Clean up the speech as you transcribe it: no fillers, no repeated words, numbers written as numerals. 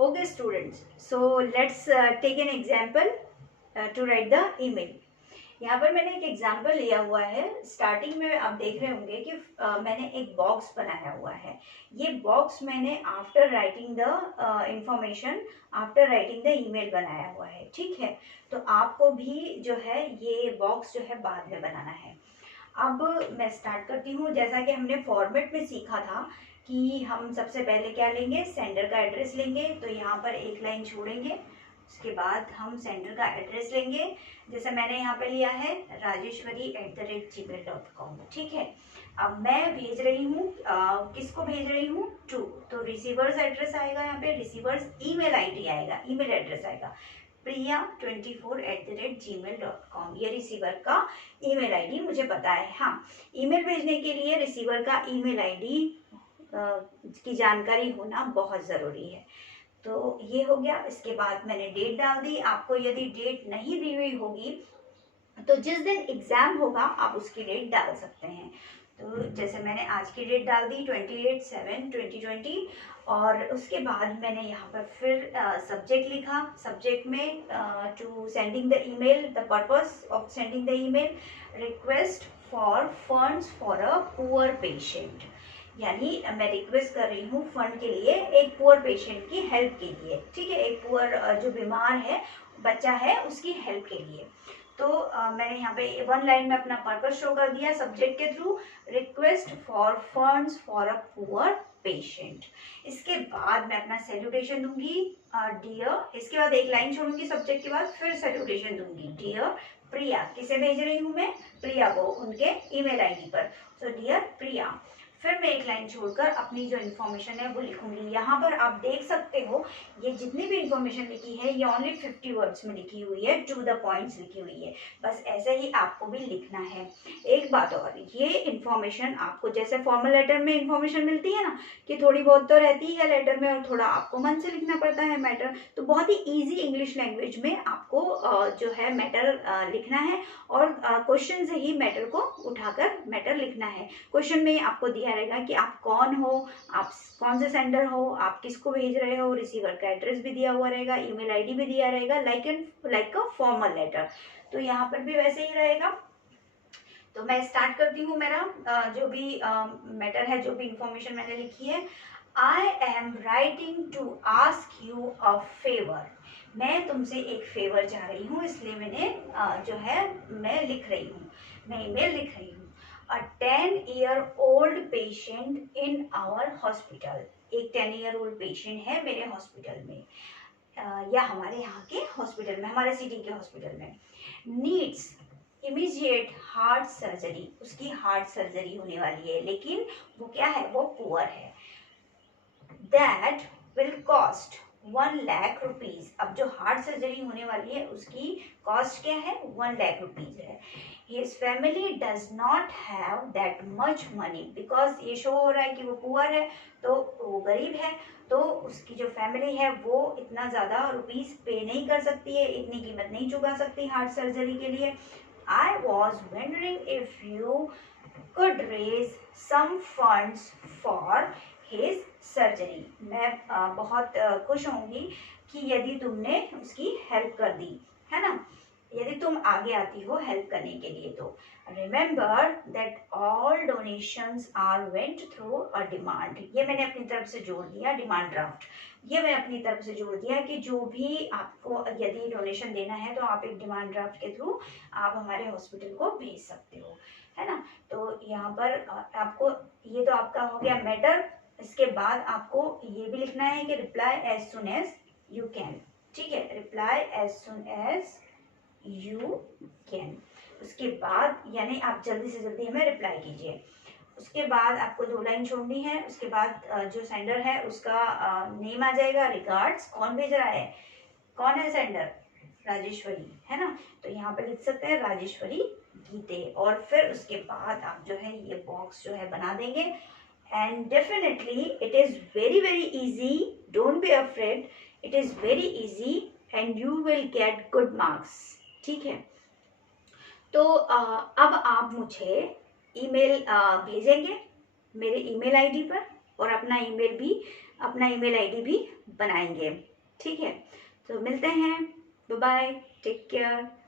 Okay students, so let's take an example to write the email. यहाँ पर मैंने एक एग्जाम्पल लिया हुआ है। स्टार्टिंग में आप देख रहे होंगे कि मैंने एक बॉक्स बनाया हुआ है। ये बॉक्स मैंने after writing the information, after writing the email बनाया हुआ है, ठीक है। तो आपको भी जो है ये बॉक्स जो है बाद में बनाना है। अब मैं स्टार्ट करती हूँ। जैसा कि हमने फॉर्मेट में सीखा था कि हम सबसे पहले क्या लेंगे, सेंडर का एड्रेस लेंगे। तो यहाँ पर एक लाइन छोड़ेंगे, उसके बाद हम सेंडर का एड्रेस लेंगे। जैसे मैंने यहाँ पे लिया है rajeshwari@gmail.com, ठीक है। अब मैं भेज रही हूँ, किसको भेज रही हूँ, टू। तो रिसीवर्स एड्रेस आएगा, यहाँ पे रिसीवर्स ईमेल आईडी आएगा, ईमेल एड्रेस आएगा priya24@gmail.com। ये रिसीवर का ईमेल आईडी मुझे पता है। हाँ, ईमेल भेजने के लिए रिसीवर का ईमेल आईडी की जानकारी होना बहुत ज़रूरी है। तो ये हो गया। इसके बाद मैंने डेट डाल दी। आपको यदि डेट नहीं दी हुई होगी तो जिस दिन एग्जाम होगा आप उसकी डेट डाल सकते हैं। तो जैसे मैंने आज की डेट डाल दी 28/7/2020, और उसके बाद मैंने यहाँ पर फिर सब्जेक्ट लिखा। सब्जेक्ट में to sending the email, the purpose of sending the email, request for funds for a poor patient. यानी मैं रिक्वेस्ट कर रही हूँ फंड के लिए एक पुअर पेशेंट की हेल्प के लिए, ठीक है। एक पुअर जो बीमार है बच्चा है उसकी हेल्प के लिए। तो मैंने यहाँ पे वन लाइन में अपना पर्पस शो कर दिया सब्जेक्ट के through, request for funds for a poor patient. इसके बाद मैं अपना सैल्यूटेशन दूंगी डियर। इसके बाद एक लाइन छोड़ूंगी सब्जेक्ट के बाद, फिर सैल्यूटेशन दूंगी डियर प्रिया। किसे भेज रही हूँ मैं, प्रिया को, उनके ईमेल आईडी पर। सो डियर प्रिया। फिर मैं एक लाइन छोड़कर अपनी जो इन्फॉर्मेशन है वो लिखूंगी। यहाँ पर आप देख सकते हो ये जितनी भी इन्फॉर्मेशन लिखी है ये ओनली 50 वर्ड्स में लिखी हुई है, टू द पॉइंट्स लिखी हुई है। बस ऐसे ही आपको भी लिखना है। एक बात और, ये इन्फॉर्मेशन आपको जैसे फॉर्मल लेटर में इन्फॉर्मेशन मिलती है ना कि थोड़ी बहुत तो रहती है लेटर में और थोड़ा आपको मन से लिखना पड़ता है मैटर, तो बहुत ही ईजी इंग्लिश लैंग्वेज में आपको जो है मैटर लिखना है और क्वेश्चन से ही मैटर को उठाकर मैटर लिखना है। क्वेश्चन में आपको दिया रहेगा कि आप कौन हो, आप कौन से सेंडर हो, आप किसको भेज रहे हो, रिसीवर का एड्रेस भी दिया हुआ रहेगा, ईमेल आईडी भी दिया रहेगा, लाइक अ फॉर्मल लेटर। तो यहाँ पर भी वैसे ही रहेगा। तो मैं स्टार्ट करती हूँ। मेरा जो भी मैटर है, जो भी इंफॉर्मेशन मैंने लिखी है, I am writing to ask you a favour. मैं तुमसे एक फेवर चाह रही हूँ, इसलिए मैंने जो है मैं लिख रही हूँ, मैं ईमेल लिख रही हूँ। A 10-year-old patient in our hospital। एक 10-year-old पेशेंट है मेरे हॉस्पिटल में, या हमारे यहाँ के हॉस्पिटल में, हमारे सिटी के हॉस्पिटल में। Needs immediate heart surgery. उसकी हार्ट सर्जरी होने वाली है, लेकिन वो क्या है, वो पुअर है। That will cost 1,00,000 rupees. अब जो हार्ट सर्जरी होने वाली है उसकी कॉस्ट क्या है, 1,00,000 रुपीज है। His family does not have that much money, because ये शो हो रहा है कि वो पुअर है, तो वो गरीब है, तो उसकी जो फैमिली है वो इतना ज़्यादा रुपीस पे नहीं कर सकती है, इतनी कीमत नहीं चुका सकती हार्ट सर्जरी के लिए। I was wondering if you could raise some funds for his surgery। मैं बहुत खुश होंगी कि यदि तुमने उसकी हेल्प कर दी, है ना, यदि तुम आगे आती हो हेल्प करने के लिए। तो remember that all donations are went through a demand. ये मैंने अपनी तरफ से जोड़ दिया, डिमांड ड्राफ्ट, ये मैंने अपनी तरफ से जोड़ दिया कि जो भी आपको यदि डोनेशन देना है तो आप एक डिमांड ड्राफ्ट के थ्रू आप हमारे हॉस्पिटल को भेज सकते हो, है ना। तो यहाँ पर आपको, ये तो आपका हो गया मैटर। इसके बाद आपको ये भी लिखना है कि reply as soon as you can, ठीक है, reply as soon as you can. उसके बाद यानी आप जल्दी से जल्दी हमें रिप्लाई कीजिए। उसके बाद आपको 2 लाइन छोड़नी है। उसके बाद जो सेंडर है उसका नेम आ जाएगा, रिगार्ड्स, कौन भेज रहा है, कौन है सेंडर, राजेश्वरी, है ना। तो यहाँ पे लिख सकते हैं राजेश्वरी गीते। और फिर उसके बाद आप जो है ये बॉक्स जो है बना देंगे। And definitely it is very very easy, don't be afraid, it is very easy and you will get good marks, ठीक है। तो अब आप मुझे ईमेल भेजेंगे मेरे ईमेल आईडी पर, और अपना ईमेल आईडी भी बनाएंगे। ठीक है, तो मिलते हैं, बाय बाय, टेक केयर।